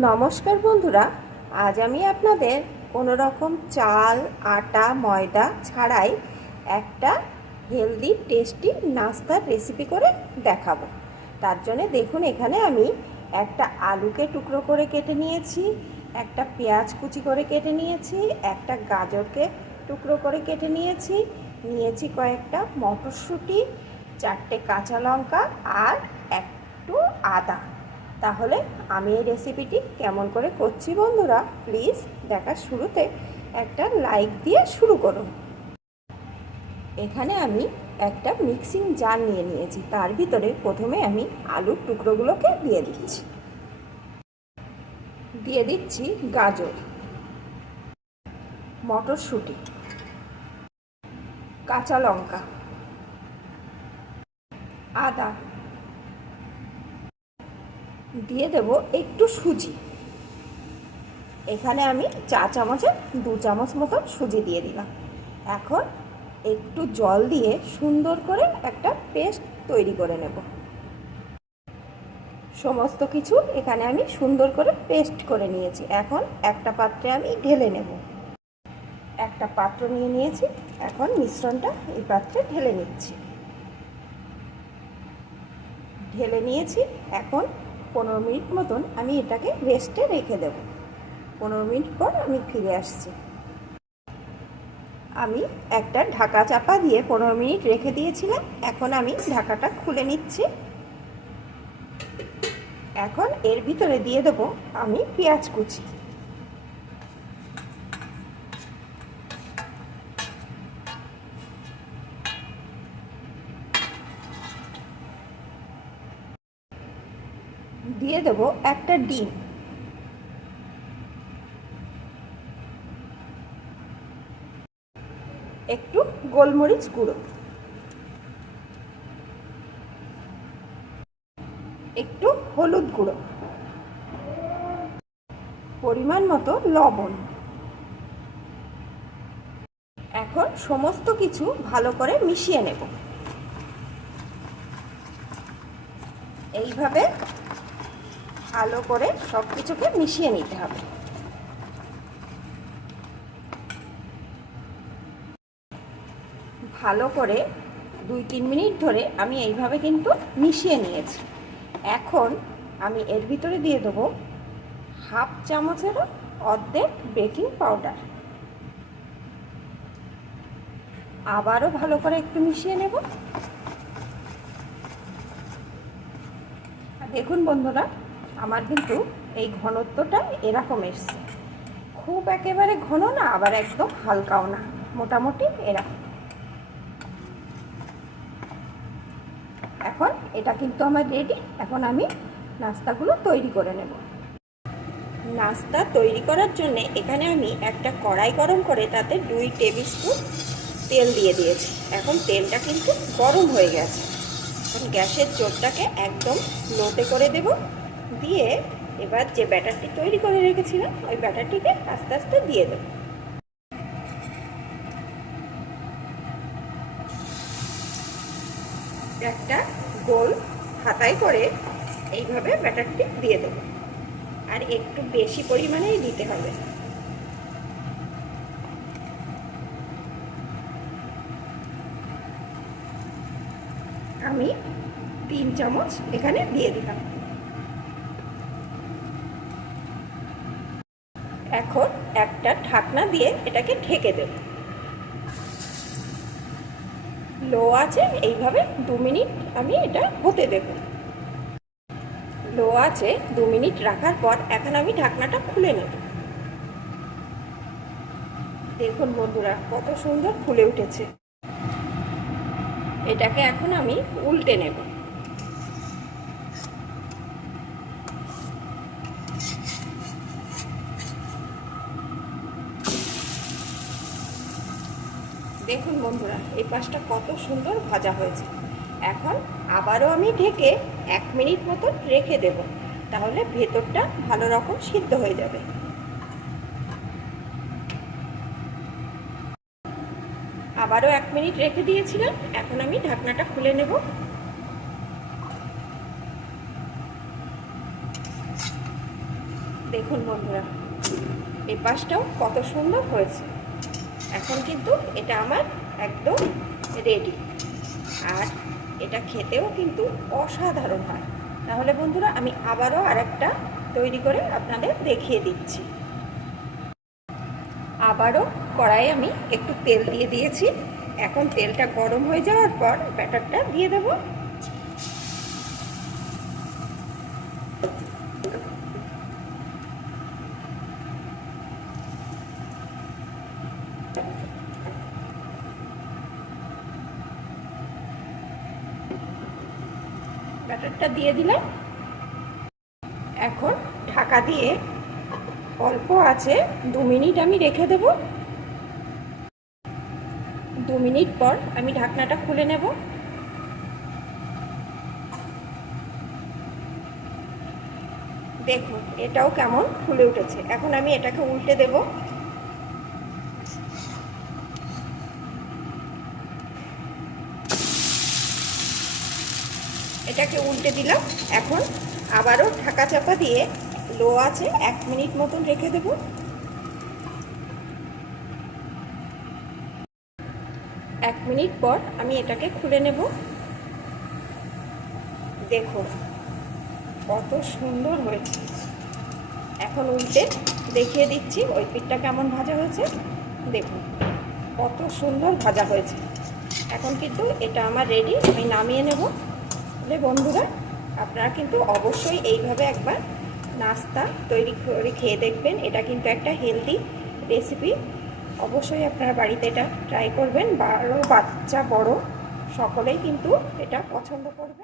নমস্কার বন্ধুরা, আজ আমি আপনাদের কোনো রকম চাল, আটা, ময়দা ছাড়াই একটা হেলদি টেস্টি নাস্তার রেসিপি করে দেখাবো। তার জন্য দেখুন, এখানে আমি একটা আলুকে টুকরো করে কেটে নিয়েছি, একটা পেঁয়াজ কুচি করে কেটে নিয়েছি, একটা গাজরকে টুকরো করে কেটে নিয়েছি নিয়েছি কয়েকটা মটরশুঁটি, চারটে কাঁচা লঙ্কা আর একটু আদা। তাহলে আমি এই রেসিপিটি কেমন করে করছি বন্ধুরা? প্লিজ দেখার শুরুতে একটা লাইক দিয়ে শুরু করুন। এখানে আমি একটা মিক্সিং জার নিয়ে নিয়েছি। তার ভিতরে প্রথমে আমি আলুর টুকরোগুলোকে দিয়ে দিচ্ছি। দিয়ে দিচ্ছি গাজর, মটরশুঁটি, কাঁচা লঙ্কা, আদা দিয়ে দেব একটু সুজি। এখানে আমি চা চামচে দু চামচ মতন সুজি দিয়ে দিলাম। এখন একটু জল দিয়ে সুন্দর করে একটা পেস্ট তৈরি করে নেব। সমস্ত কিছু এখানে আমি সুন্দর করে পেস্ট করে নিয়েছি। এখন একটা পাত্রে আমি ঢেলে নেব। একটা পাত্র নিয়ে নিয়েছি। এখন মিশ্রণটা এই পাত্রে ঢেলে নিচ্ছি। ঢেলে নিয়েছি। এখন পনেরো মিনিট মতন আমি এটাকে রেস্টে রেখে দেব। পনেরো মিনিট পর আমি ফিরে আসছি। আমি একটা ঢাকা চাপা দিয়ে পনেরো মিনিট রেখে দিয়েছিলাম, এখন আমি ঢাকাটা খুলে নিচ্ছি। এখন এর ভিতরে দিয়ে দেবো আমি পেঁয়াজ কুচি। দিয়ে দেব একটা ডিম। একটু গোলমরিচ গুঁড়ো। একটু হলুদ গুঁড়ো। পরিমাণ মতো লবণ। এখন সমস্ত কিছু ভালো করে মিশিয়ে নেব। এইভাবে ভালো করে সব কিছুকে মিশিয়ে নিতে হবে। ভালো করে দুই তিন মিনিট ধরে আমি এইভাবে কিন্তু মিশিয়ে নিয়েছি। এখন আমি এর ভিতরে দিয়ে দেবো হাফ চামচেরও অর্ধেক বেকিং পাউডার। আবারও ভালো করে একটু মিশিয়ে নেব। দেখুন বন্ধুরা আমার কিন্তু এই ঘনত্বটা এরকম এসছে। খুব একেবারে ঘন না, আবার একদম হালকাও না, মোটামুটি এরকম। এখন এটা কিন্তু আমার রেডি এখন আমি নাস্তাগুলো তৈরি করে নেব। নাস্তা তৈরি করার জন্য এখানে আমি একটা কড়াই গরম করে তাতে দুই টেবিল স্পুন তেল দিয়ে দিয়েছি। এখন তেলটা কিন্তু গরম হয়ে গেছে। এখন গ্যাসের জোরটাকে একদম লোতে করে দেব। দিয়ে এবার যে ব্যাটারটি তৈরি করে রেখেছিলাম, ওই ব্যাটারটিকে আস্তে আস্তে দিয়ে দেব। একটা গোল হাতায় করে এইভাবে ব্যাটারটি দিয়ে দেবো। আর একটু বেশি পরিমাণেই দিতে হবে। আমি তিন চামচ এখানে দিয়ে দিলাম। এখন একটা ঢাকনা দিয়ে এটাকে ঢেকে দেব। লো আছে, এইভাবে দু মিনিট আমি এটা হতে দেব। লো আছে, দু মিনিট রাখার পর এখন আমি ঢাকনাটা খুলে নেব। দেখুন বন্ধুরা, কত সুন্দর ফুলে উঠেছে। এটাকে এখন আমি উল্টে নেব দেখুন বন্ধুরা, এই পাশটা কত সুন্দর ভাজা হয়েছে। এখন আবারও আমি ঢেকে এক মিনিট মতন রেখে দেব, তাহলে ভেতরটা ভালো রকম সিদ্ধ হয়ে যাবে। আবারও এক মিনিট রেখে দিয়েছিলাম, এখন আমি ঢাকনাটা খুলে নেব। দেখুন বন্ধুরা, এই পাশটাও কত সুন্দর হয়েছে। এখন কিন্তু এটা আমার একদম রেডি আর এটা খেতেও কিন্তু অসাধারণ হয়। তাহলে বন্ধুরা, আমি আবারও আরেকটা তৈরি করে আপনাদের দেখিয়ে দিচ্ছি। আবারও কড়াই আমি একটু তেল দিয়ে দিয়েছি। এখন তেলটা গরম হয়ে যাওয়ার পর ব্যাটারটা দিয়ে দেব। ব্যাটারটা দিয়ে দিলাম। এখন ঢাকা দিয়ে অল্প আছে দু মিনিট আমি রেখে দেব। দু মিনিট পর আমি ঢাকনাটা খুলে নেব। দেখুন, এটাও কেমন ফুলে উঠেছে। এখন আমি এটাকে উল্টে দেব। এটাকে উল্টে দিলাম। এখন আবারও ঢাকা চাপা দিয়ে লো আছে এক মিনিট মতন রেখে দেব। এক মিনিট পর আমি এটাকে খুলে নেব। দেখো, কত সুন্দর হয়েছে। এখন উল্টে দেখিয়ে দিচ্ছি ওই পিঠটা কেমন ভাজা হয়েছে। দেখুন, কত সুন্দর ভাজা হয়েছে। এখন কিন্তু এটা আমার রেডি আমি নামিয়ে নেব। তাহলে বন্ধুরা। আপনারা কিন্তু অবশ্যই এইভাবে একবার নাস্তা তৈরি করে খেয়ে দেখবেন। এটা কিন্তু একটা হেলদি রেসিপি অবশ্যই আপনারা বাড়িতে এটা ট্রাই করবেন। বারো বাচ্চা বড়, সকলেই কিন্তু এটা পছন্দ করবে।